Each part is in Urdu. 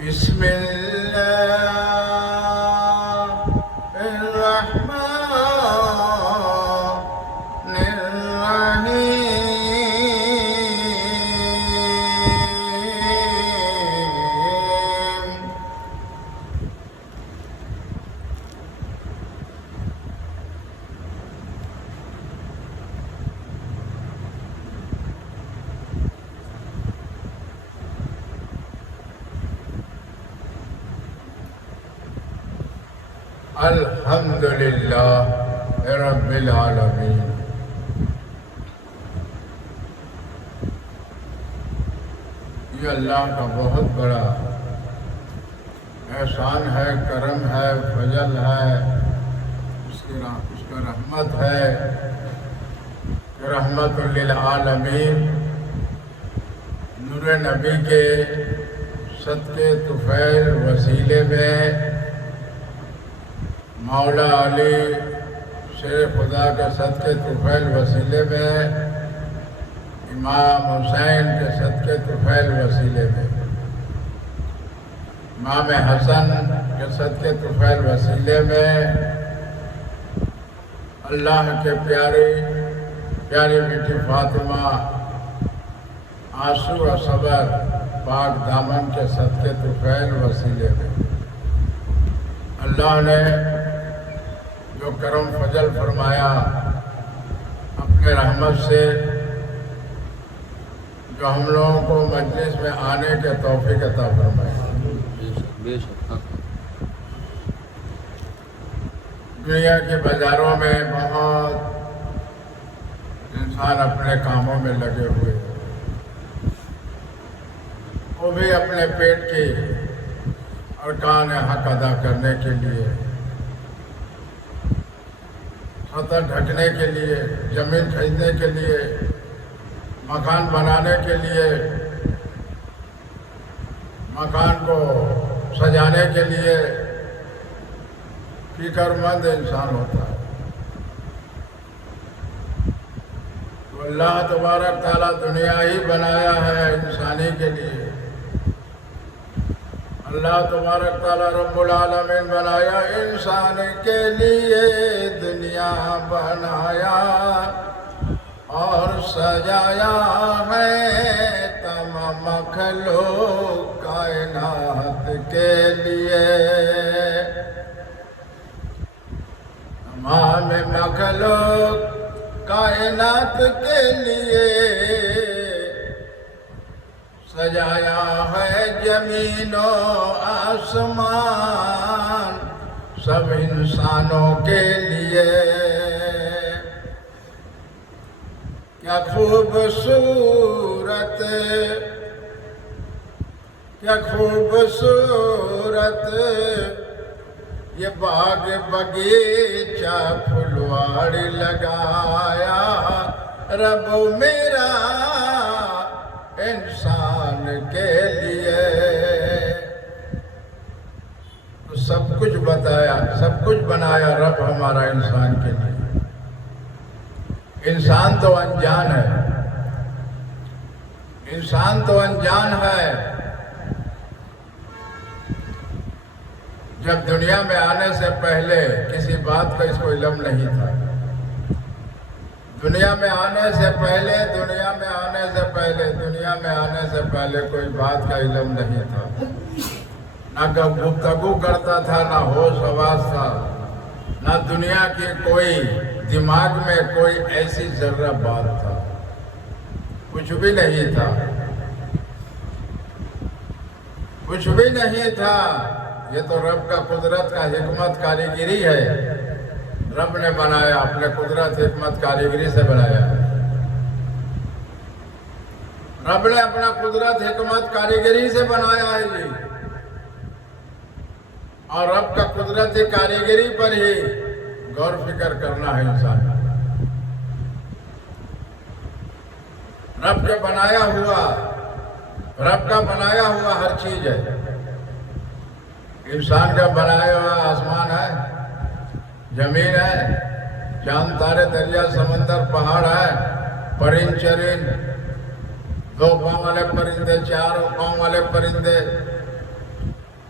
بسم الله الرحمن الرحيم. الحمد للہ رب العالمین. یہ اللہ کا بہت بڑا احسان ہے، کرم ہے، فضل ہے، اس کا رحمت ہے. رحمت للعالمین نور نبی کے صدقے طفیل وسیلے میں مولا علی شیر خدا کے صدقے طفیل وسیلے میں امام حسین کے صدقے طفیل وسیلے میں امام حسن کے صدقے طفیل وسیلے میں اللہ کے پیاری بیٹی فاطمہ آنسو و صبر پاک دامن کے صدقے طفیل وسیلے میں اللہ نے جو کرم فضل فرمایا اپنے رحمت سے، جو ہم لوگوں کو مجلس میں آنے کے توفیق عطا فرمایا. دنیا کے بازاروں میں بہت انسان اپنے کاموں میں لگے ہوئے، وہ بھی اپنے پیٹ کی ارکان حق ادا کرنے کے لیے، خطر ڈھکنے کے لیے، زمین خریدنے کے لیے، مکان بنانے کے لیے، مکان کو سجانے کے لیے فکر مند انسان ہوتا ہے. تو اللہ تبارک تعالیٰ دنیا ہی بنایا ہے انسانی کے لیے. اللہ تبارک تعالیٰ رب العالمین بنایا انسان کے لیے، دنیا بنایا اور سجایا ہے تمام مخلوق کائنات کے لیے. تمام مخلوق کائنات کے لیے سجایا ہے زمین و آسمان سب انسانوں کے لیے. کیا خوبصورت، کیا خوبصورت یہ باغ بگیچہ پھلواڑی لگایا رب میرا انسان کے لیے. تو سب کچھ بتایا، سب کچھ بنایا رب ہمارا انسان کے لیے. انسان تو انجان ہے، انسان تو انجان ہے. جب دنیا میں آنے سے پہلے کسی بات کا اس کو علم نہیں تھا. دنیا میں آنے سے پہلے کوئی بات کا علم نہیں تھا. نہ گفتگو کرتا تھا، نہ ہوش حواس تھا، نہ دنیا کی کوئی دماغ میں کوئی ایسی ذرہ بات تھا، کچھ بھی نہیں تھا، کچھ بھی نہیں تھا. یہ تو رب کا قدرت کا حکمت کاریگری ہے. رب نے بنایا، اپنے قدرت حکمت کاریگری سے بنایا. رب نے اپنا قدرت حکمت کاریگری سے بنایا ہے جی. اور رب کا قدرتی کاریگری پر ہی غور فکر کرنا ہے انسان. رب کا بنایا ہوا ہر چیز ہے. انسان کا بنایا ہوا آسمان ہے، زمین ہے، چاند تارے دریا سمندر پہاڑ ہے، پرند چرند، دو پاؤں والے پرندے، چار پاؤں والے پرندے،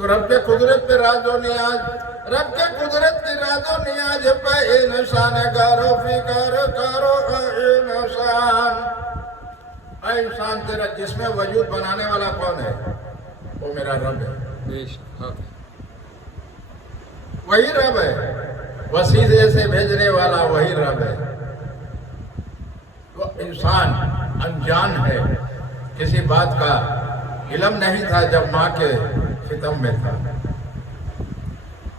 تو رب کے قدرت کے راز و نیاز، رب کے قدرت کی راز و نیاز پہ انسان گارو فکر کرو اے انسان، اے انسان تیرا جسم وجود بنانے والا کون ہے؟ وہ میرا رب ہے، وہی رب ہے، وسیلے سے بھیجنے والا وہی رب ہے۔ تو انسان انجان ہے، کسی بات کا علم نہیں تھا جب ماں کے ختم میں تھا۔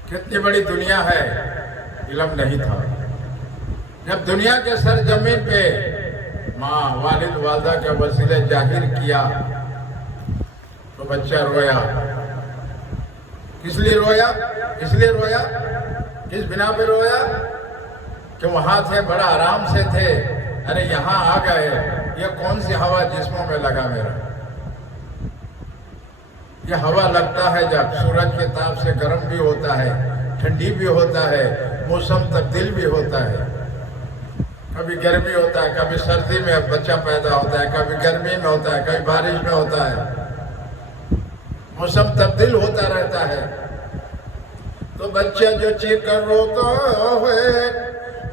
کتنی بڑی دنیا ہے، علم نہیں تھا۔ جب دنیا کے سرزمین پہ ماں والد والدہ کے وسیلے ظاہر کیا تو بچہ رویا۔ کس لیے رویا؟ اس لیے رویا، کس بنا پہ رویا کہ وہاں تھے، بڑا آرام سے تھے، ارے یہاں آ گئے، یہ کون سی ہوا جسموں میں لگا میرا؟ یہ ہوا لگتا ہے جب سورج کے تاپ سے گرم بھی ہوتا ہے، ٹھنڈی بھی ہوتا ہے، موسم تبدیل بھی ہوتا ہے، کبھی گرمی ہوتا ہے، کبھی سردی میں بچہ پیدا ہوتا ہے، کبھی گرمی میں ہوتا ہے، کبھی بارش میں ہوتا ہے، موسم تبدیل ہوتا رہتا ہے۔ تو بچہ جو چیخ کر روتا ہے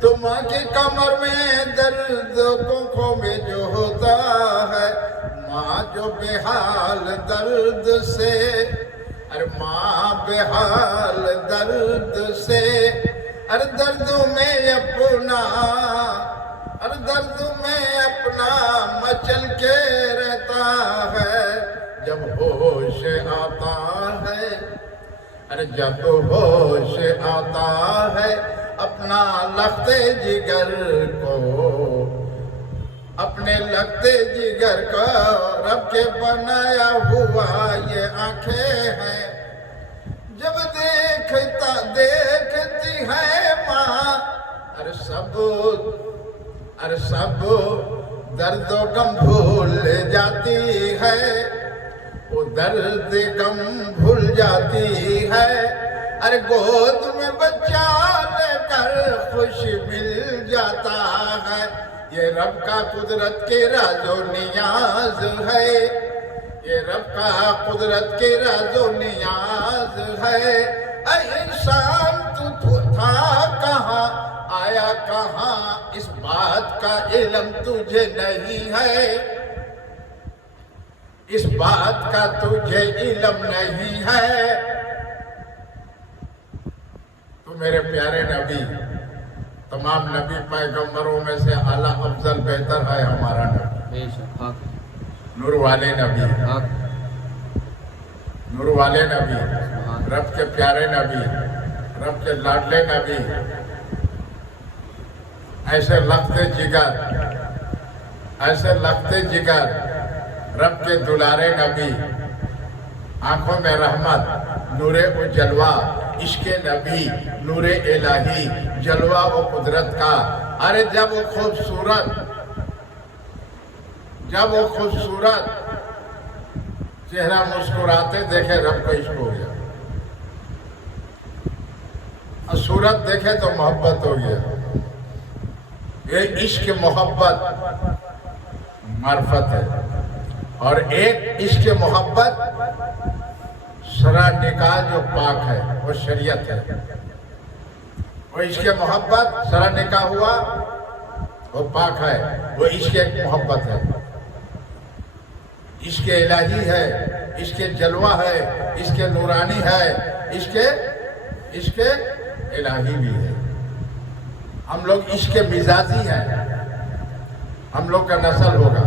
تو ماں کی کمر میں درد کونکھوں میں جو ہوتا ہے، ماں جو بے حال درد سے، ارے ماں بے حال درد سے، ارے درد میں اپنا، ارے درد میں اپنا مچل کے رہتا ہے، جب ہوش آتا ہے، ارے جب ہوش آتا ہے، اپنا لگتے جگر کو، اپنے لگتے جگر کو رب کے بنایا ہوا یہ آنکھیں ہیں، جب دیکھتی ہے ماں، ارے سب درد و غم بھول جاتی ہے، وہ درد غم بھول جاتی ہے، ارے گود میں بچہ لے کر خوش مل جاتا ہے، یہ رب کا قدرت کے راز و نیاز ہے، یہ رب کا قدرت کے راز و نیاز ہے۔ اے انسان تو تھا کہاں، آیا کہاں، اس بات کا علم تجھے نہیں ہے، اس بات کا تجھے علم نہیں ہے۔ تو میرے پیارے نبی، تمام نبی پیغمبروں میں سے اعلیٰ افضل بہتر ہے ہمارا نبی، نور والے نبی، نور والے نبی، رب کے پیارے نبی، رب کے لاڈلے نبی، ایسے لگتے جگر، ایسے لگتے جگر، رب کے دلارے نبی، آنکھوں میں رحمت، نور و جلوہ، عشق نبی، نور الہی، جلوہ و قدرت کا۔ ارے جب وہ خوبصورت چہرہ مسکراتے دیکھے رب کو عشق ہو گیا، اور صورت دیکھے تو محبت ہو گیا۔ یہ عشق محبت معرفت ہے، اور ایک عشق محبت شرع نکاح جو پاک ہے وہ شریعت ہے، وہ عشق محبت شرع نکاح ہوا وہ پاک ہے، وہ عشق محبت ہے، عشق الہی ہے، عشق جلوہ ہے، عشق نورانی ہے، عشق الہی بھی ہے۔ ہم لوگ عشق مزاجی ہیں، ہم لوگ کا نسل ہوگا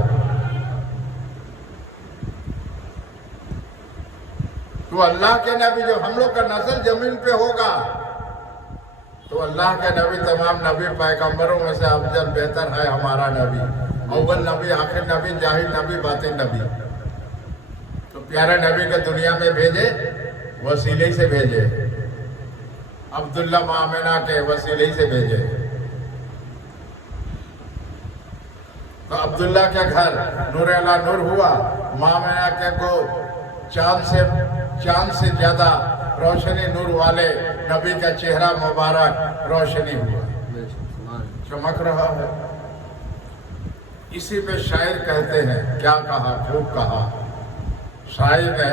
تو اللہ کے نبی، جو ہم لوگ کا نسل زمین پہ ہوگا تو اللہ کے نبی، تمام نبی پیغمبروں میں سے افضل بہتر ہے ہمارا نبی، اول نبی، آخر نبی، ظاہر نبی، باطن نبی۔ تو پیارے نبی کے دنیا میں بھیجے، وسیلے سے بھیجے، عبداللہ آمنہ کے وسیلے سے بھیجے۔ تو عبداللہ کے گھر نور علی نور ہوا، آمنہ کے کو چاند سے زیادہ روشنی نور والے نبی کا چہرہ مبارک روشنی ہوا، چمک رہا ہے۔ اسی پہ شاعر کہتے ہیں، کیا کہا خوب کہا، شاعر نے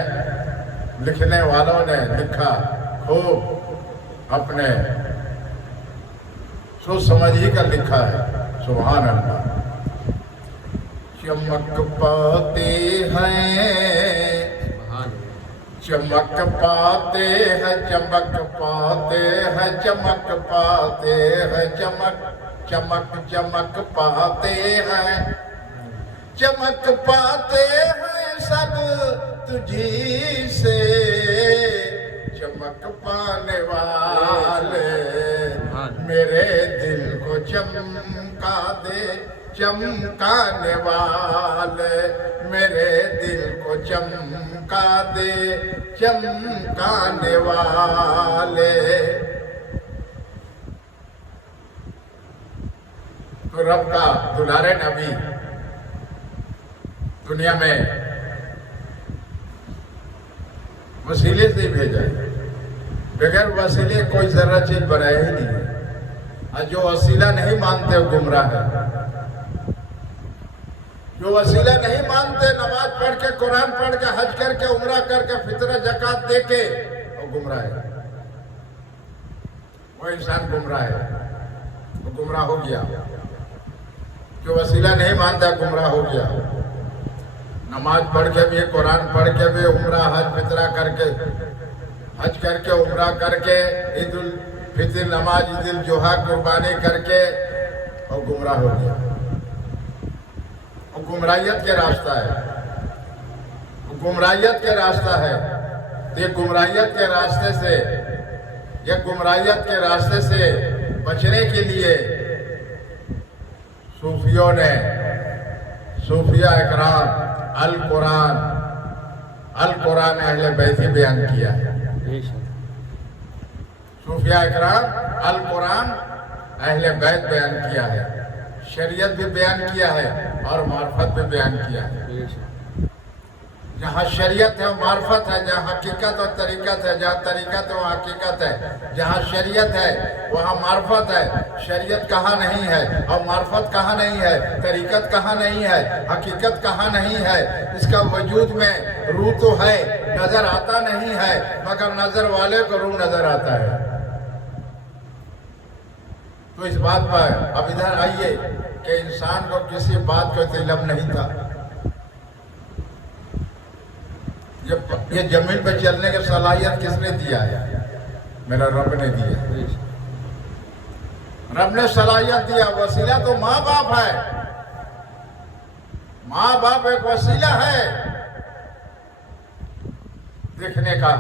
لکھنے والوں نے لکھا خوب اپنے سوچ سمجھ ہی کر لکھا ہے. سبحان اللہ. چمک پاتے ہیں چمک پاتے ہیں چمک پاتے ہیں چمک پاتے ہیں چمک چمک چمک پاتے ہیں چمک پاتے ہیں سب تجھی سے چمک پانے والے میرے دل کو چمکا دے چمکانے والے میرے دل کو چمکا دے چمکانے والے. تو رب کا دلارے نبی دنیا میں وسیلے سے بھیجا ہے. بغیر وسیلے کوئی ذرہ چیز بنایا ہی نہیں. اور جو وسیلہ نہیں مانتے وہ گمراہ ہے. جو وسیلہ نہیں مانتے نماز پڑھ کے قرآن پڑھ کے حج کر کے عمرہ کر کے فطرہ زکات دے کے وہ گمراہ ہے. وہ انسان گمراہ ہے. وہ گمراہ ہو گیا. جو وسیلہ نہیں مانتا گمراہ ہو گیا. نماز پڑھ کے بھی قرآن پڑھ کے بھی عمرہ حج فطرہ کر کے حج کر کے عمرہ کر کے عید الفطر نماز عید الجوہا قربانی کر کے اور گمراہ ہو گیا. وہ گمراہیت کے راستہ ہے. وہ گمراہیت کے راستہ ہے. یہ گمراہیت کے راستے سے یہ گمراہیت کے راستے سے بچنے کے لیے صوفیوں نے صوفیہ اکرام القرآن اہل بیت بیان کیا ہے. صوفیہ اکرام القرآن اہل بیت بیان کیا ہے. شریعت بھی بیان کیا ہے اور معرفت بھی بیان کیا ہے. جہاں شریعت ہے وہ معرفت ہے. جہاں حقیقت اور طریقت ہے. جہاں طریقت ہے وہاں حقیقت ہے. جہاں شریعت ہے وہاں معرفت ہے. شریعت کہاں نہیں ہے اور معرفت کہاں نہیں ہے. طریقت کہاں نہیں ہے. حقیقت کہاں نہیں ہے. اس کا وجود میں روح تو ہے نظر آتا نہیں ہے مگر نظر والے کو روح نظر آتا ہے. تو اس بات پر اب ادھر آئیے کہ انسان کو کسی بات کو علم نہیں تھا. یہ زمین پہ چلنے کی صلاحیت کس نے دیا ہے؟ میرا رب نے دیا. رب نے صلاحیت دیا. وسیلہ تو ماں باپ ہے. ماں باپ ایک وسیلہ ہے دیکھنے کا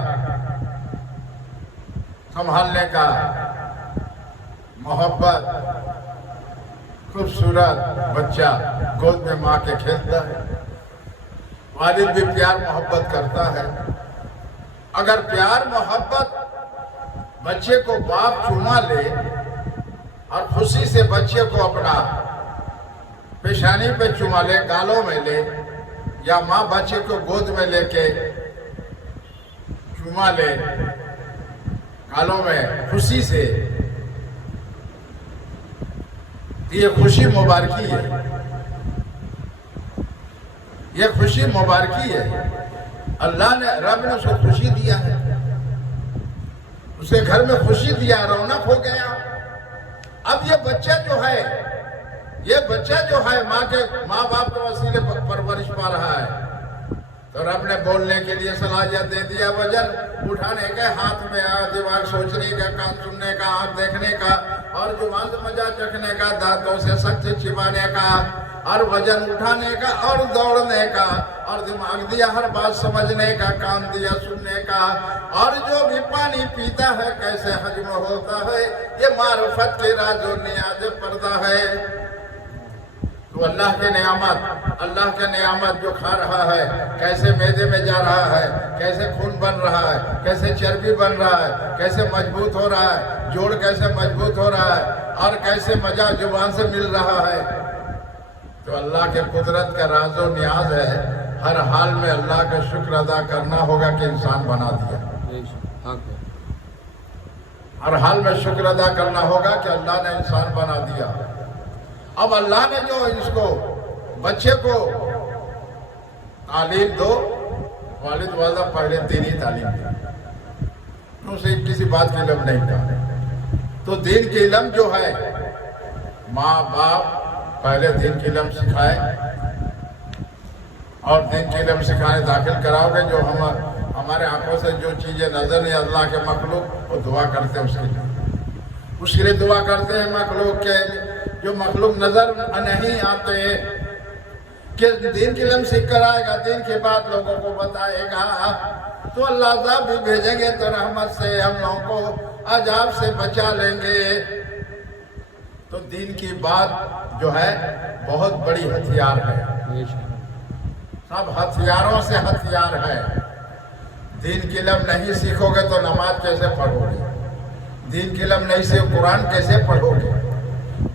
سنبھالنے کا. محبت خوبصورت بچہ گود میں ماں کے کھیلتا ہے. والد بھی پیار محبت کرتا ہے. اگر پیار محبت بچے کو باپ چوما لے اور خوشی سے بچے کو اپنا پیشانی پہ چوما لے گالوں میں لے یا ماں بچے کو گود میں لے کے چوما لے گالوں میں خوشی سے یہ خوشی مبارکی ہے. یہ خوشی مبارکی ہے. اللہ نے رب نے اسے خوشی دیا ہے. اسے گھر میں خوشی دیا رونق ہو گیا. اب یہ بچہ جو ہے ماں باپ کے وسیلے پر پرورش پا رہا ہے تو رب نے بولنے کے لیے صلاحیت دے دیا. وزن اٹھانے کا ہاتھ میں دماغ سوچنے کا کان سننے کا آنکھ دیکھنے کا اور زبان سے مزہ چکھنے کا دانتوں سے سخت چبانے کا اور وزن اٹھانے کا اور دوڑنے کا اور دماغ دیا ہر بات سمجھنے کا کان دیا سننے کا اور جو بھی پانی پیتا ہے کیسے ہضم ہوتا ہے یہ معرفت کے راز و نیاز پردہ ہے. تو اللہ کے نعمت جو کھا رہا ہے کیسے معدے میں جا رہا ہے کیسے خون بن رہا ہے کیسے چربی بن رہا ہے کیسے مضبوط ہو رہا ہے جوڑ کیسے مضبوط ہو رہا ہے اور کیسے مزہ زبان سے مل رہا ہے. تو اللہ کے قدرت کا راز و نیاز ہے. ہر حال میں اللہ کا شکر ادا کرنا ہوگا کہ انسان بنا دیا. ہر حال میں شکر ادا کرنا ہوگا کہ اللہ نے انسان بنا دیا. اب اللہ نے جو اس کو بچے کو تعلیم دو والد والدہ پہلے دینی تعلیم دی، اسے کسی بات کا علم نہیں تھا. تو دین کے علم جو ہے ماں باپ پہلے دین کے علم سکھائے، اور دین کے علم سکھانے داخل کراؤ گے. جو ہمارے آنکھوں سے جو چیزیں نظر نہیں اللہ کے مخلوق، وہ دعا کرتے ہیں اس کے لیے دعا کرتے ہیں مخلوق کے جو مخلوق نظر نہیں آتے کہ دین کے علم سیکھ کر آئے گا، دین کے بعد لوگوں کو بتائے گا تو اللہ عذاب بھی بھیجیں گے تو رحمت سے ہم لوگوں کو عذاب سے بچا لیں گے. تو دین کی بات جو ہے بہت بڑی ہتھیار ہے، سب ہتھیاروں سے ہتھیار ہے. دین کے علم نہیں سیکھو گے تو نماز کیسے پڑھو گے؟ دین کے علم نہیں سیکھو قرآن کیسے پڑھو گے؟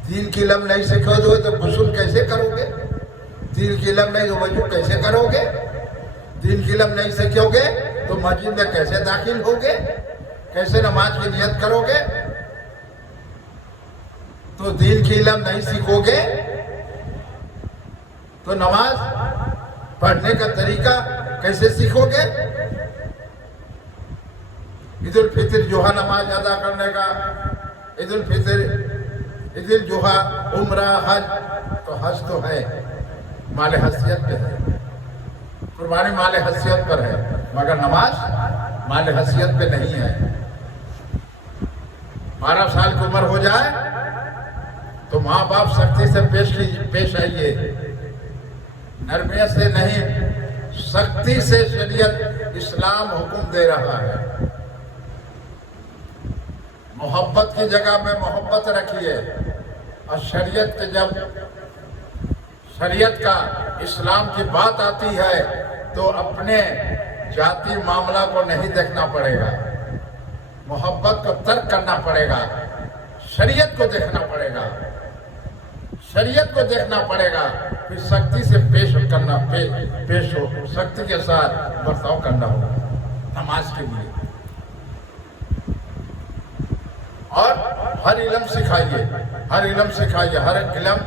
دین کے علم نہیں سیکھو گے تو غسل کیسے کرو گے؟ دین کے علم نہیں تو وضو کیسے کرو گے؟ دین کے علم نہیں سیکھو گے تو مسجد میں کیسے داخل ہوگے؟ کیسے نماز کی نیت کرو گے؟ تو دین کے علم نہیں سیکھو گے تو نماز پڑھنے کا طریقہ کیسے سیکھو گے؟ عید الفطر جو ہے نماز ادا کرنے کا، عید الفطر، عید الجوہا، عمرہ، حج. تو حج تو ہے مال حیثیت پہ ہے، قربانی مال حیثیت پر ہے، مگر نماز مال حیثیت پہ نہیں ہے. 12 سال کی عمر ہو جائے تو ماں باپ سختی سے پیش آئیے، نرمیت سے نہیں، سختی سے شریعت اسلام حکم دے رہا ہے. محبت کی جگہ میں محبت رکھیے، اور شریعت کے جب شریعت کا اسلام کی بات آتی ہے تو اپنے ذاتی معاملہ کو نہیں دیکھنا پڑے گا، محبت کو ترک کرنا پڑے گا، شریعت کو دیکھنا پڑے گا، شریعت کو دیکھنا پڑے گا. پھر سختی سے پیش ہو، سختی کے ساتھ برتاؤ کرنا ہوگا نماز کے لیے. اور ہر علم سکھائیے، ہر علم سکھائیے، ہر علم.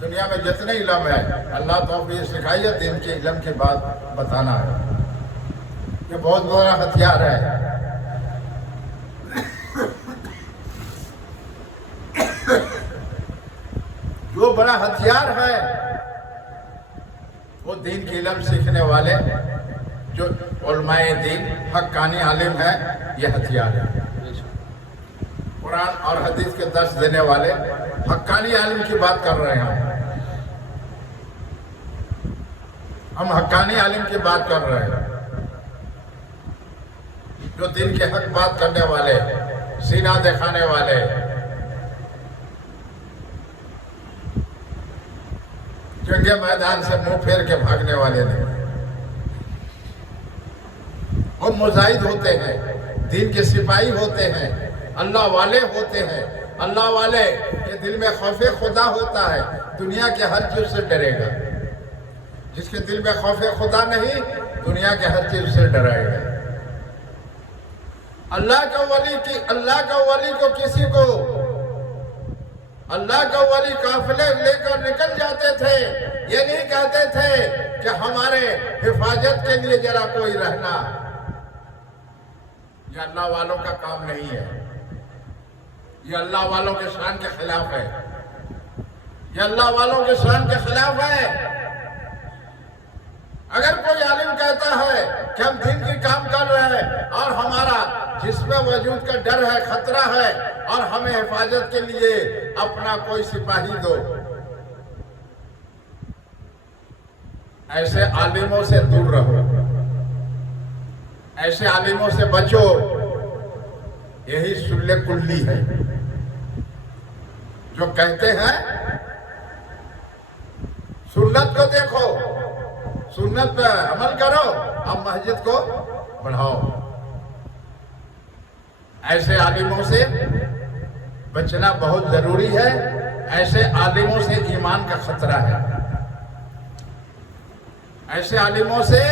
دنیا میں جتنے علم ہے اللہ توفیق سکھائیے، دین کے علم کی بات بتانا ہے. یہ بہت بڑا ہتھیار ہے. جو بڑا ہتھیار ہے وہ دین کے علم سیکھنے والے جو علماء دین حقانی عالم ہے، یہ ہتھیار ہے. قرآن اور حدیث کے درس دینے والے حقانی عالم کی بات کر رہے ہیں. ہم حقانی عالم کی بات کر رہے ہیں جو دین کے حق بات کرنے والے، سینہ دکھانے والے. جنگ میدان سے منہ پھیر کے بھاگنے والے نہیں. وہ مجاہد ہوتے ہیں، دین کے سپاہی ہوتے ہیں، اللہ والے ہوتے ہیں. اللہ والے کے دل میں خوف خدا ہوتا ہے، دنیا کے ہر چیز سے ڈرے گا. جس کے دل میں خوف خدا نہیں، دنیا کے ہر چیز سے ڈرائے گا. اللہ کا ولی کو کسی کو اللہ کا ولی قافلے لے کر نکل جاتے تھے، یہ نہیں کہتے تھے کہ ہمارے حفاظت کے لیے ذرا کوئی رہنا. یہ اللہ والوں کا کام نہیں ہے، یہ اللہ والوں کے شان کے خلاف ہے، یہ اللہ والوں کے شان کے خلاف ہے. اگر کوئی عالم کہتا ہے کہ ہم دین کی کام کر رہے ہیں اور ہمارا جسم وجود کا ڈر ہے، خطرہ ہے، اور ہمیں حفاظت کے لیے اپنا کوئی سپاہی دو، ایسے عالموں سے دور رہو، ایسے عالموں سے بچو. یہی سلے کلی ہے جو کہتے ہیں سنت کو دیکھو، سنت پہ عمل کرو، اب مسجد کو بڑھاؤ. ایسے عالموں سے بچنا بہت ضروری ہے. ایسے عالموں سے ایمان کا خطرہ ہے، ایسے عالموں سے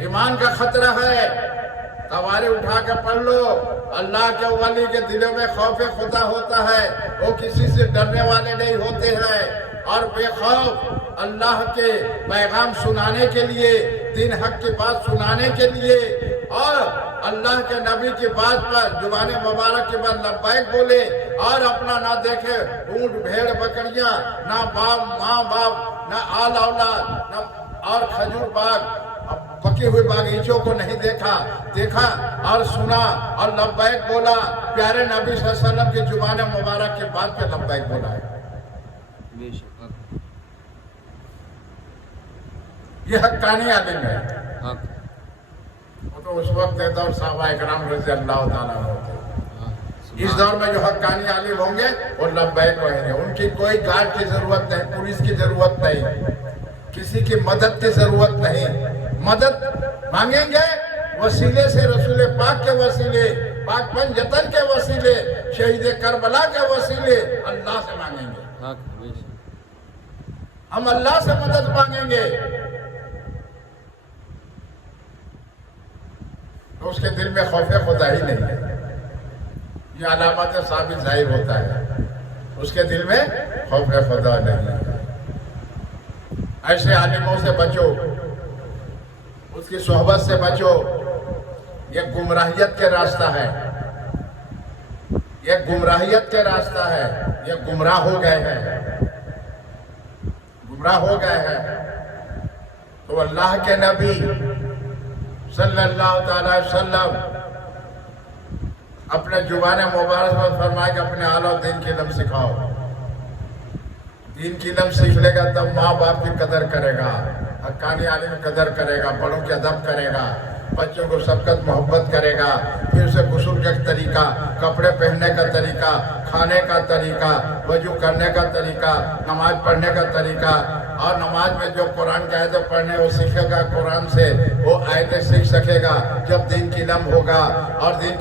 ایمان کا خطرہ ہے. توارے اٹھا کے پڑھ لو. اللہ کے ولی کے دلوں میں خوف خدا ہوتا ہے، وہ کسی سے ڈرنے والے نہیں ہوتے ہیں، اور بے خوف اللہ کے پیغام سنانے کے لیے، دین حق کی بات سنانے کے لیے، اور اللہ کے نبی کی بات پر زبان مبارک کے بعد لبیک بولے، اور اپنا نہ دیکھے اونٹ بھیڑ بکریاں، نہ باپ ماں باپ، نہ آل اولاد، نہ اور کھجور باغ پکی ہوئی باغیچوں کو نہیں دیکھا اور سنا اور لبیک بولا، پیارے نبی صلی اللہ علیہ وسلم کی زبان مبارک کی بات پہ لبیک بولا ہے۔ یہ حقانی عالم ہے۔ وہ تو اس وقت دور صحابہ اکرام رضی اللہ تعالیٰ ہوتے ہیں۔ اس دور میں جو حقانی عالم ہوں گے وہ لبیک کہیں گے، ان کی کوئی گارڈ کی ضرورت نہیں، پولیس کی ضرورت نہیں، کسی کی مدد کی ضرورت نہیں۔ مدد مانگیں گے وسیلے سے، رسول پاک کے وسیلے، پاک پنجتن کے وسیلے، شہید کربلا کے وسیلے اللہ سے مانگیں گے۔ ہم اللہ سے مدد مانگیں گے تو اس کے دل میں خوف خدا ہی نہیں ہے، یہ علامات ثابت ظاہر ہوتا ہے، اس کے دل میں خوف خدا نہیں ہے۔ ایسے عالموں سے بچو، اس کی صحبت سے بچو، یہ گمراہیت کے راستہ ہے، یہ گمراہیت کے راستہ ہے، یہ گمراہ ہو گئے ہیں، گمراہ ہو گئے ہیں۔ تو اللہ کے نبی صلی اللہ تعالی وسلم اپنے زبان مبارک میں فرمائے کہ اپنے آل اور دین کی علم سکھاؤ۔ دین کی علم سیکھ لے گا تب ماں باپ کی قدر کرے گا، حقانی عالم کی قدر کرے گا، بڑوں کی ادب کرے گا، بچوں کو شفقت محبت کرے گا، پھر اسے غسل کا طریقہ، کپڑے پہننے کا طریقہ، کھانے کا طریقہ، وضو کرنے کا طریقہ، نماز پڑھنے کا طریقہ، اور نماز میں جو قرآن کی آیتیں پڑھنے وہ سیکھے گا، قرآن سے وہ آیتیں سیکھ سکے گا جب دین کی علم ہوگا، اور دین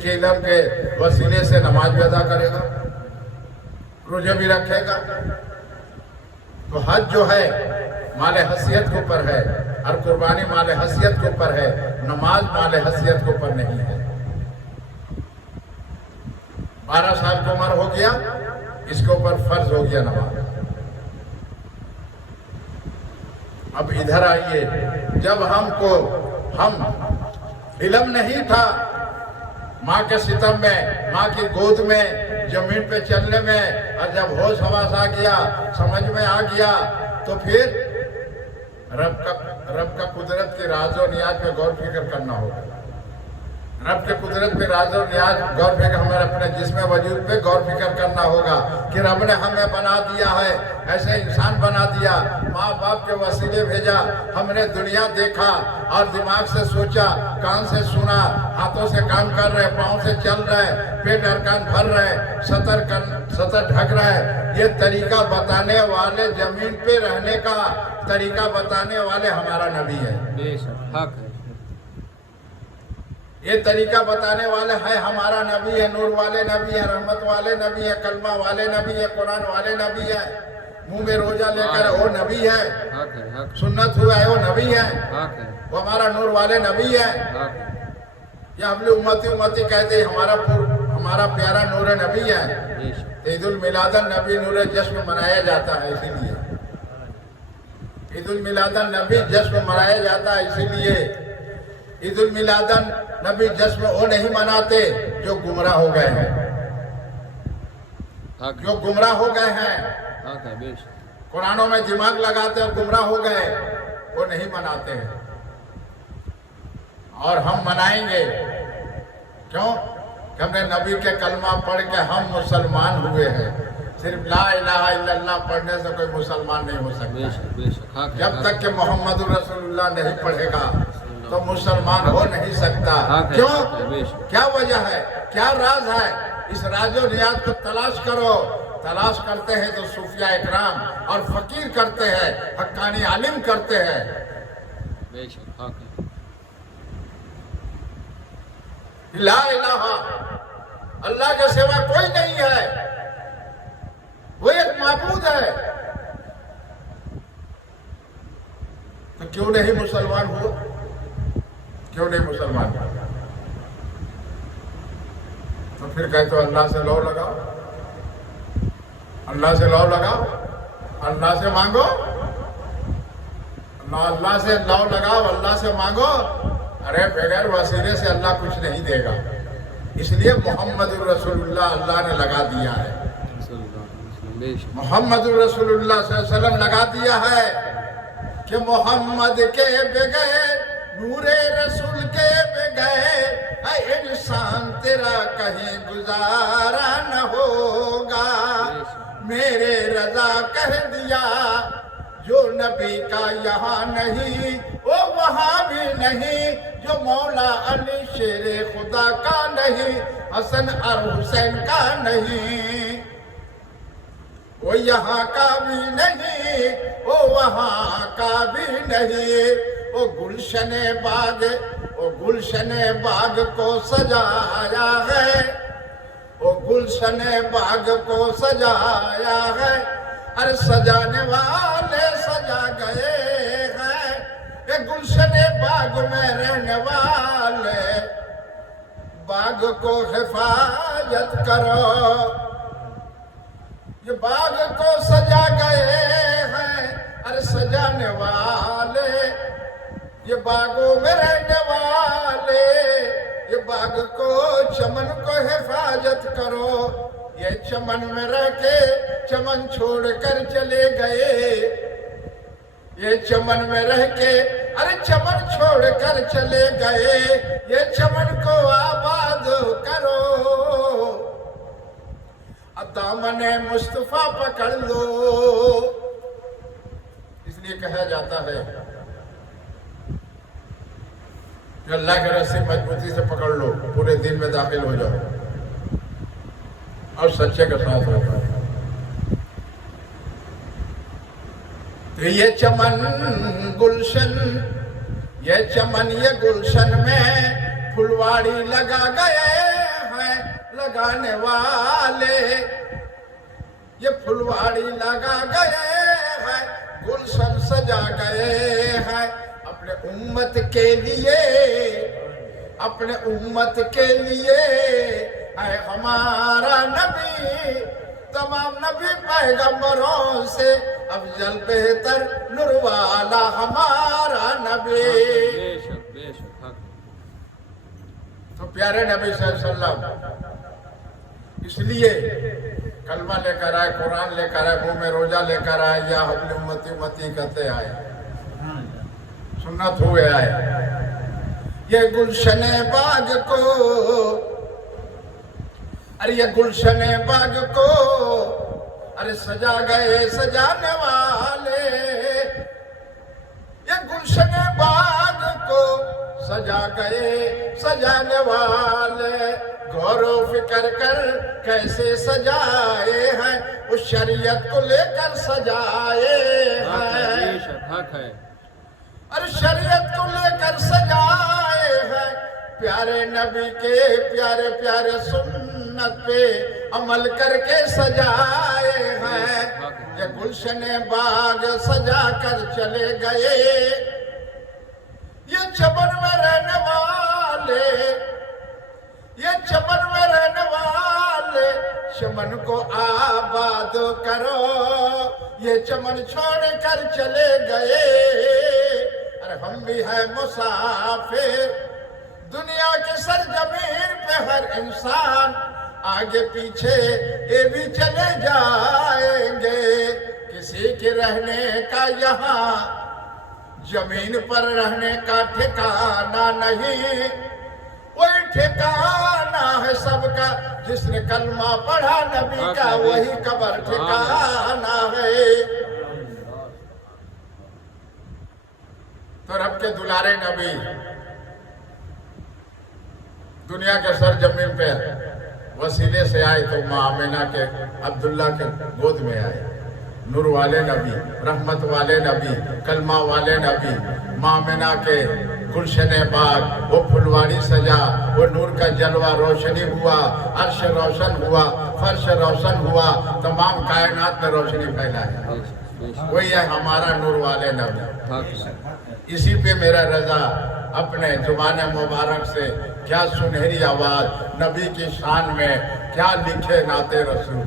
کی علم کے وسیلے سے نماز بھی ادا کرے گا، روزے بھی رکھے گا۔ تو حج جو ہے مال حیثیت کے اوپر ہے، اور قربانی مال حیثیت کے اوپر ہے، نماز مال حیثیت کے اوپر نہیں ہے۔ 12 سال کی عمر ہو گیا، اس کے اوپر فرض ہو گیا نماز۔ اب ادھر آئیے، جب ہم علم نہیں تھا، ماں کے ستم میں، ماں کی گود میں، زمین پہ چلنے میں، اور جب ہوش حواس آ گیا، سمجھ میں آ گیا، تو پھر رب کا قدرت کے راز و نیاز پہ غور فکر کرنا ہوگا۔ رب کے قدرت پہ راز و نیاز غور فکر، ہمیں اپنے جسم وجود پہ غور فکر کرنا ہوگا کہ رب نے ہمیں بنا دیا ہے، ایسے انسان بنا دیا، ماں باپ کے وسیلے بھیجا، ہم نے دنیا دیکھا اور دماغ سے سوچا، کان سے سنا، ہاتھوں سے کام کر رہے، پاؤں سے چل رہے، پیٹ ارکان بھر رہے، سطر ڈھک رہے۔ یہ طریقہ بتانے والے، زمین پہ رہنے کا طریقہ بتانے والے ہمارا نبی ہے۔ یہ طریقہ بتانے والے ہے ہمارا نبی ہے، نور والے نبی ہے، رحمت والے نبی ہے، کلمہ والے نبی ہے، قرآن والے نبی ہے، منہ میں روزہ لے کر وہ نبی ہے، سنت ہوا ہے وہ نبی ہے، وہ ہمارا نور والے نبی ہے۔ یہ ہم لوگ امتی کہتے ہیں، ہمارا پیارا نور نبی ہے۔ عید المیلاد النبی نور جشن منایا جاتا ہے، اسی لیے عید المیلاد النبی جشن منایا جاتا ہے، اسی لیے عید المیلاد النبی جشن وہ نہیں مناتے جو گمراہ ہو گئے ہیں، جو گمراہ ہو گئے ہیں، قرآنوں میں دماغ لگاتے اور گمراہ ہو گئے، وہ نہیں مناتے ہیں۔ اور ہم منائیں گے، کیوں کہ ہم نے نبی کے کلمہ پڑھ کے ہم مسلمان ہوئے ہیں۔ صرف لا الہ الا اللہ پڑھنے سے کوئی مسلمان نہیں ہو سکتا، جب تک کہ محمد رسول اللہ نہیں پڑھے گا تو مسلمان ہو نہیں سکتا۔ کیوں؟ کیا وجہ ہے، کیا راز ہے؟ اس راز و نیاز کو تلاش کرو۔ تلاش کرتے ہیں تو صوفیاء اکرام اور فقیر کرتے ہیں، حقانی عالم کرتے ہیں۔ لا الہ، اللہ کے سوا کوئی نہیں ہے، وہ ایک معبود ہے، تو کیوں نہیں مسلمان ہوا؟ کیوں نہیں مسلمان ہوا؟ تو پھر کہتے ہو اللہ سے لو لگاؤ، اللہ سے لو لگاؤ، اللہ سے مانگو، اللہ سے لو لگاؤ، اللہ سے مانگو. ارے بغیر وسیلے سے اللہ کچھ نہیں دے گا. اس لیے محمد الرسول اللہ اللہ نے لگا دیا ہے. محمد الرسول اللہ صلی اللہ علیہ وسلم لگا دیا ہے کہ محمد کے بغیر، نور رسول کے بغیر اے انسان تیرا کہیں گزارا نہ ہوگا. میرے رضا کہہ دیا جو نبی کا یہاں نہیں وہ وہاں بھی نہیں، جو مولا علی شیر خدا کا نہیں، حسن اور حسین کا نہیں، وہ یہاں کا بھی نہیں وہ وہاں کا بھی نہیں. وہ گلشن باغ کو سجایا ہے، وہ گلشن باغ کو سجایا ہے. ارے سجانے والے سجا گئے ہیں، یہ گلشن باغ میں رہنے والے باغ کو حفاظت کرو. یہ باغ کو سجا گئے ہیں، ارے سجانے والے، یہ باغوں میں رہنے والے، یہ باغ کو چمن کو حفاظت کرو. یہ چمن میں رہ کے چمن چھوڑ کر چلے گئے، یہ چمن میں رہ کے ارے چمن چھوڑ کر چلے گئے. یہ چمن کو آباد کرو، دامن مصطفیٰ پکڑ لو. اس لیے کہا جاتا ہے کہ اللہ کے راستے مضبوطی سے پکڑ لو، پورے دین میں داخل ہو جاؤ اور سچے کے ساتھ ہو جاؤ. تو یہ چمن گلشن، یہ چمن یہ گلشن میں پھلواڑی لگا گئے ہیں لگانے والے. یہ پھلواڑی لگا گئے ہیں، گلشن سجا گئے ہیں اپنے امت کے لیے، اپنے امت کے لیے. ہے ہمارا نبی تمام نبی پیغمبروں سے افضل بہتر نور والا ہمارا نبی. تو پیارے نبی صلی اللہ علیہ وسلم اس لیے کلمہ لے کر آئے، قرآن لے کر آئے، منہ میں روزہ لے کر آئے، یا حبل امتی امتی کہتے آئے، سنت ہوئے آئے. یہ گلشن باغ کو، ارے یہ گلشن باغ کو ارے سجا گئے سجانے والے. یہ گلشن باغ کو سجا گئے سجانے والے. غور و فکر کر کیسے سجائے ہیں، اس شریعت کو لے کر سجائے ہیں، اور شریعت کو لے کر سجائے ہیں. پیارے نبی کے پیارے پیارے سنت پہ عمل کر کے سجائے ہیں. یہ گلشن باغ سجا کر چلے گئے. یہ چمن میں رہنے والے، یہ چمن میں رہنے والے، چمن کو آباد کرو. یہ چمن چھوڑ کر چلے گئے. ارے ہم بھی ہیں مسافر دنیا کی سرزمین پہ، ہر انسان آگے پیچھے یہ بھی چلے جائیں گے. کسی کے رہنے کا یہاں زمین پر رہنے کا ٹھکانہ نہیں، وہی ٹھکانہ ہے سب کا جس نے کلمہ پڑھا نبی کا، وہی قبر ٹھکانہ ہے. تو رب کے دلارے نبی دنیا کے سرزمین پہ وسیلے سے آئے تو ماں آمینہ کے عبداللہ کے گود میں آئے. نور والے نبی، رحمت والے نبی، کلمہ والے نبی. ماں آمینہ کے گلشن باغ وہ پھلواڑی سجا، وہ نور کا جلوہ روشنی ہوا، عرش روشن ہوا، فرش روشن ہوا، تمام کائنات میں روشنی پھیلائی. وہی ہے ہمارا نور والے نبی. اسی پہ میرا رضا اپنے زبان مبارک سے کیا سنہری آواز نبی کی شان میں کیا لکھے نعت رسول.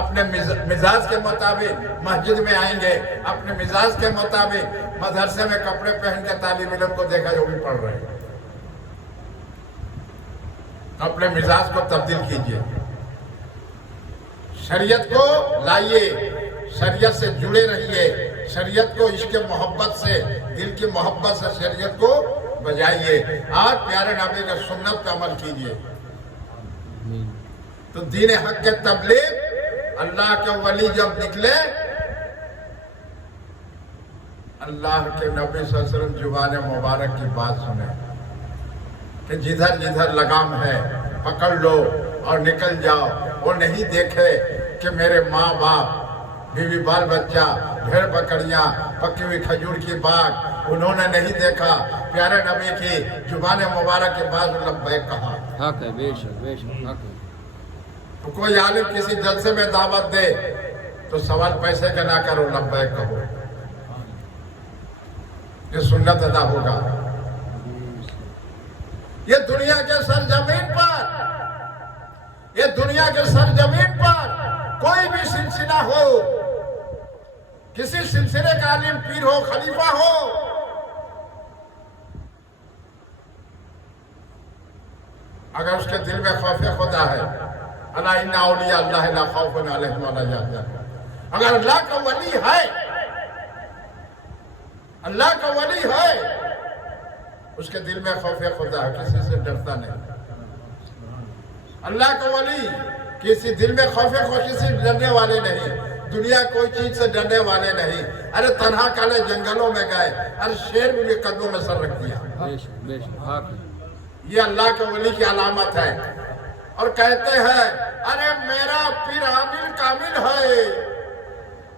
اپنے مزاج کے مطابق مسجد میں آئیں گے، اپنے مزاج کے مطابق مدرسے میں کپڑے پہن کے طالب علم کو دیکھا جو بھی پڑھ رہے ہیں۔ اپنے مزاج کو تبدیل کیجئے، شریعت کو لائیے، شریعت سے جڑے رہیے، شریعت کو عشق محبت سے، دل کی محبت سے شریعت کو بجائیے، اور پیارے نبی کے سنت پہ عمل کیجئے۔ تو دین حق کے تبلیغ، اللہ کے ولی جب نکلے، اللہ کے نبی صلی اللہ علیہ وسلم زبان مبارک کی بات سنیں کہ جدھر جدھر لگام ہے پکڑ لو اور نکل جاؤ۔ وہ نہیں دیکھے کہ میرے ماں باپ، بیوی بال بچہ، بھیڑ بکریاں، پکی ہوئی کھجور کی باغ، انہوں نے نہیں دیکھا، پیارے نبی کی زبان مبارک کے بعد لبیک کہا۔ حق ہے، بے شک بے شک، حق ہے۔ تو کوئی عالم کسی جلسے میں دعوت دے تو سوال پیسے کا نہ کرو، لبیک کہو، یہ سنت ادا ہوگا۔ یہ دنیا کے سرزمین پر، یہ دنیا کے سرزمین پر کوئی بھی سلسلہ ہو، کسی سلسلے کا عالم پیر ہو، خلیفہ ہو، اگر اس کے دل میں خوف خدا ہے، الا ان اولیاء اللہ لا خوف علیہم ولا یحزنون، اگر اللہ کا ولی ہے، اللہ کا ولی ہے، اس کے دل میں خوف خدا ہے، کسی سے ڈرتا نہیں۔ اللہ کا ولی کسی دل میں خوف کسی سے ڈرنے والے نہیں، دنیا کوئی چیز سے ڈرنے والے نہیں۔ ارے تنہا کالے جنگلوں میں گئے، ارے شیر بھی قدموں میں سر رکھ دیا۔ بے شک بے شک، حق ہے۔ یہ اللہ کے ولی کی علامت ہے۔ اور کہتے ہیں ارے میرا پیر عامل کامل ہے،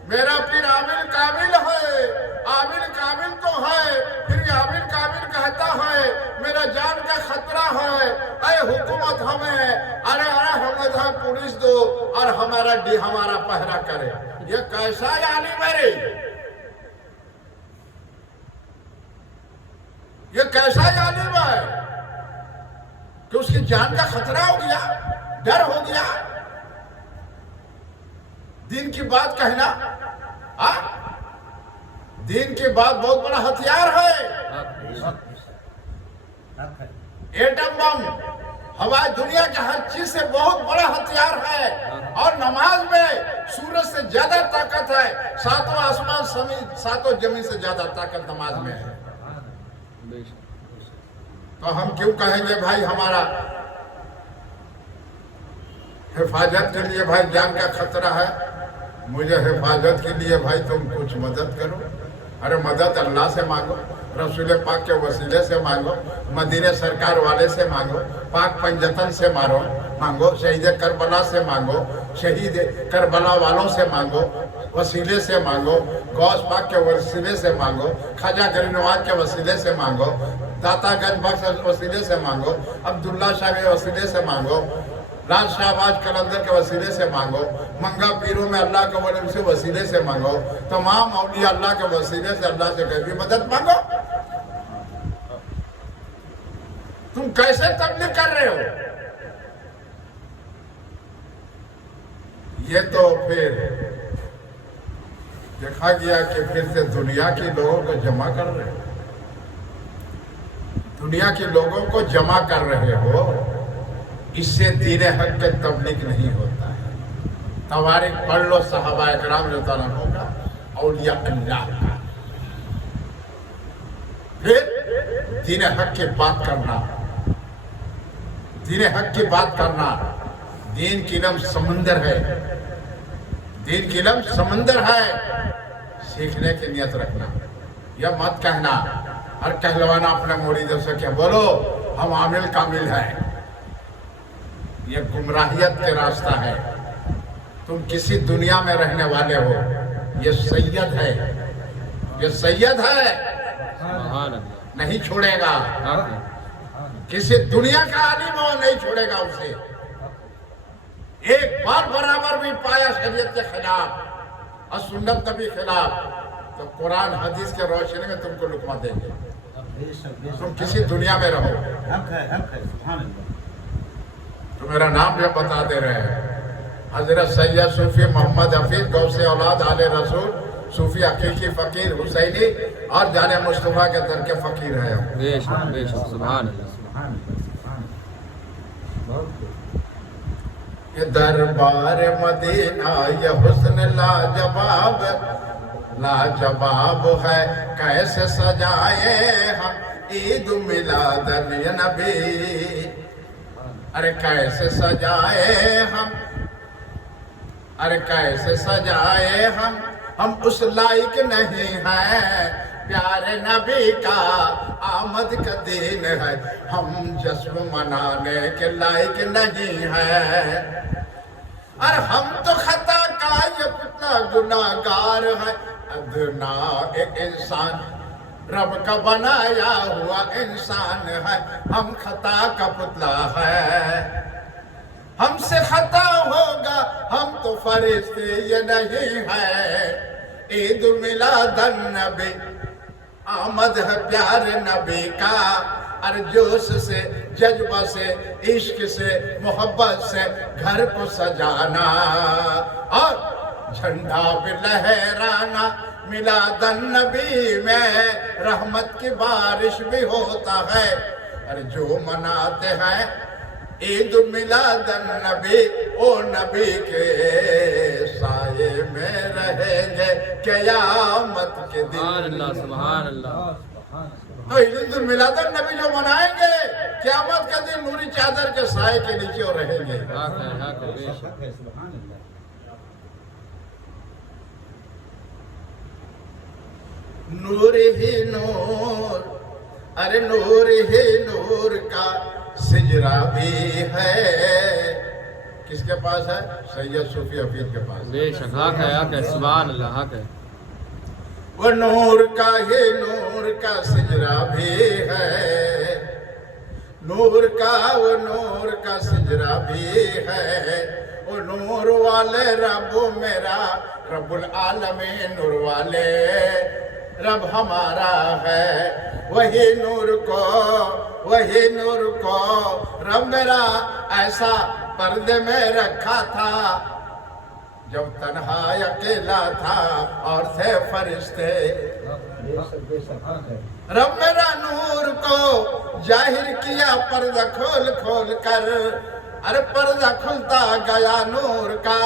میرا پیر عامل کامل ہے، عامل کامل تو ہے، پھر یہ عامل کامل کہتا ہے میرا جان کا خطرہ ہے، اے حکومت ہمیں، ارے ہمیں پولیس دو اور ہمارا پہرا کرے۔ یہ کیسا عالم ہے رے؟ یہ کیسا عالم ہے کہ اس کی جان کا خطرہ ہو گیا، ڈر ہو گیا؟ دین کی بات کہنا، دین کی بات بہت بڑا ہتھیار ہے۔ ایٹم بم، ہوائی دنیا کے ہر چیز سے بہت بڑا ہتھیار ہے، اور نماز میں سورج سے زیادہ طاقت ہے، ساتوں آسمان ساتوں زمین سے زیادہ طاقت نماز میں ہے۔ تو ہم کیوں کہیں گے بھائی ہمارا حفاظت کے لیے بھائی جان کا خطرہ ہے، مجھے حفاظت کے لیے بھائی تم کچھ مدد کرو؟ ارے مدد اللہ سے مانگو، رسول پاک کے وسیلے سے مانگو، مدینہ سرکار والے سے مانگو، پاک پنجتن سے مانگو، شہید کربلا سے مانگو، شہید کربلا والوں سے مانگو، وسیلے سے مانگو، غوث پاک کے وسیلے سے مانگو، خواجہ غریب نواز کے وسیلے سے مانگو، داتا گنج بخش وسیلے سے مانگو، عبداللہ شاہ کے وسیلے سے مانگو، لال شہباز قلندر کے وسیلے سے مانگو، منگا پیروں میں اللہ کے ولی سے وسیلے سے مانگو، تمام اولیاء اللہ کے وسیلے سے اللہ سے کبھی مدد مانگو۔ تم کیسے تبلیغ کر رہے ہو؟ یہ تو پھر دیکھا گیا کہ پھر سے دنیا کے لوگوں کو جمع کر رہے ہو، دنیا کے لوگوں کو جمع کر رہے ہو، اس سے دین حق کے تبلیغ نہیں ہوتا ہے۔ تواریخ پڑھ لو صحابہ اکرام رضی اللہ عنہ کا، اولیاء اللہ کا۔ پھر دین حق کی بات کرنا، دین حق کی بات کرنا، دین کی علم سمندر ہے، دین کی علم سمندر ہے، سیکھنے کی نیت رکھنا، یہ مت کہنا اور کہلوانا اپنے مریدوں سے کہ بولو ہم عامل کامل ہیں، یہ گمراہیت کے راستہ ہے۔ تم کسی دنیا میں رہنے والے ہو، یہ سید ہے، یہ سید ہے، نہیں چھوڑے گا۔ کسی دنیا کا عالم ہو نہیں چھوڑے گا اسے، ایک بار برابر بھی پایا شریعت کے خلاف اور سنت نبی خلاف تو قرآن حدیث کے روشنی میں تم کو لقمہ دیں گے۔ تم کسی دنیا میں رہو، تو میرا نام بھی بتا دے رہے ہیں، حضرت سید صوفی محمد حفیظ غوث اولاد آل رسول صوفی حقیقی فقیر حسینی اور جان مصطفیٰ کے در کے فقیر ہیں ہم۔ بے شک سبحان اللہ یہ دربار مدینہ یہ حسن لاجواب لاجواب ہے، کیسے سجائے ہم عید میلاد نبی، ارے کیسے سجائے ہم، ارے کیسے سجائے ہم اس لائق نہیں ہیں، پیارے نبی کا آمد کا دن ہے، ہم جشن منانے کے لائق نہیں ہیں، اور ہم تو خطا کا یہ پتلا گناہگار ہے، ادنا ایک انسان رب کا بنایا ہوا انسان ہے، ہم خطا کا پتلا ہے، ہم سے خطا ہوگا ہم تو فرشتے یہ نہیں ہے، عید میلاد النبی آمد ہے پیارے نبی کا، اور جوش سے جذبہ سے عشق سے محبت سے گھر کو سجانا اور جھنڈا بھی لہرانا، میلاد النبی میں رحمت کی بارش بھی ہوتا ہے، اور جو مناتے ہیں عید میلاد النبی او نبی کے سائے میں رہیں گے قیامت کے دن۔ سبحان اللہ تو عید میلاد النبی جو منائیں گے قیامت کے دن نوری چادر کے سائے کے نیچے وہ رہیں گے۔ حق ہے بے شک نور ہی نور، ارے نور ہی نور کا سجرا بھی ہے، کس کے پاس ہے؟ سید صوفی حفیظ کے پاس۔ بے شک حق ہے سبحان اللہ حق ہے۔ وہ نور کا ہی نور کا سجرا بھی ہے، نور کا وہ نور کا سجرا بھی ہے، وہ نور والے رب میرا رب العالمین، نور والے رب ہمارا ہے، وہی نور کو رب میرا ایسا پردے میں رکھا تھا جب تنہا اکیلا تھا اور تھے فرشتے، رب میرا نور کو ظاہر کیا پردہ کھول کھول کر، ارے پردہ کھلتا گیا نور کا،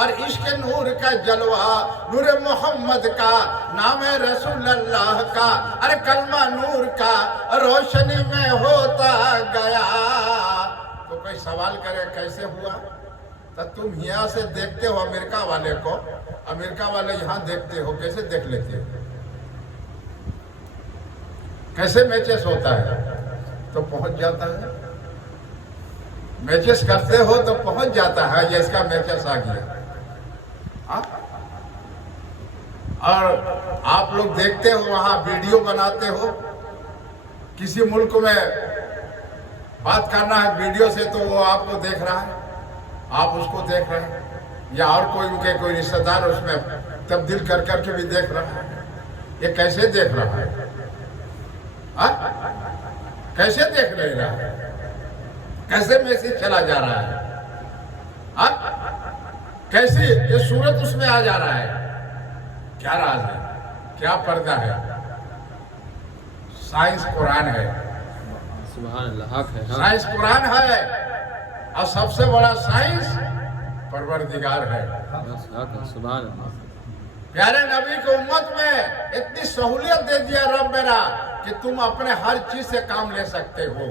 اور عشق نور کا جلوہ نور محمد کا، نام رسول اللہ کا، ارے کلمہ نور کا روشنی میں ہوتا گیا۔ تو کوئی سوال کرے کیسے ہوا؟ تو تم یہاں سے دیکھتے ہو امریکہ والے کو، امریکہ والے یہاں دیکھتے ہو، کیسے دیکھ لیتے ہو؟ کیسے میچز ہوتا ہے؟ تو پہنچ جاتا ہے، میچز کرتے ہو تو پہنچ جاتا ہے یہ اس کا میچز آ گیا۔ اور آپ لوگ دیکھتے ہو وہاں ویڈیو بناتے ہو، کسی ملک میں بات کرنا ہے ویڈیو سے تو وہ آپ کو دیکھ رہا ہے، آپ اس کو دیکھ رہے ہیں، یا اور کوئی ان کے کوئی رشتہ دار اس میں تبدیل کر کر کے بھی دیکھ رہا ہے۔ یہ کیسے دیکھ رہا ہے؟ کیسے دیکھ رہا ہے؟ کیسے میسج چلا جا رہا ہے؟ کیسے یہ صورت اس میں آ جا رہا ہے؟ کیا راز ہے؟ کیا پردہ ہے؟ سائنس قرآن ہے، سبحان اللہ حق ہے سائنس قرآن ہے، اور سب سے بڑا سائنس پروردگار ہے۔ حق ہے سبحان اللہ۔ پیارے نبی کو امت میں اتنی سہولیت دے دیا رب میرا کہ تم اپنے ہر چیز سے کام لے سکتے ہو،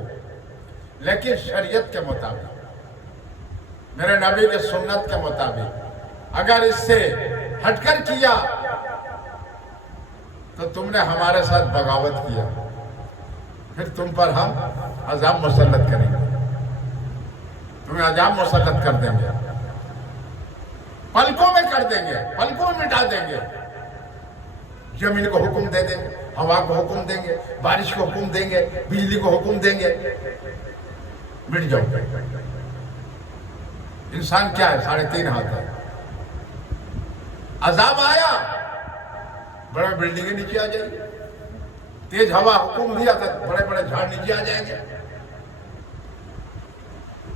لیکن شریعت کے مطابق، میرے نبی کے سنت کے مطابق اگر اس سے ہٹ کر کیا تو تم نے ہمارے ساتھ بغاوت کیا، پھر تم پر ہم عذاب مسلط کریں گے، تمہیں عذاب مسلط کر دیں گے، پلکوں میں کر دیں گے، پلکوں میں مٹا دیں گے، زمین کو حکم دے دیں گے، ہوا کو حکم دیں گے، بارش کو حکم دیں گے، بجلی کو حکم دیں گے، مٹ جاؤ۔ انسان کیا ہے؟ 3.5 ہاتھ ہے۔ عذاب آیا، بڑے بلڈنگیں نیچے آ جائیں گے، تیز ہوا حکم دیا تو بڑے بڑے جھاڑ نیچے آ جائیں گے،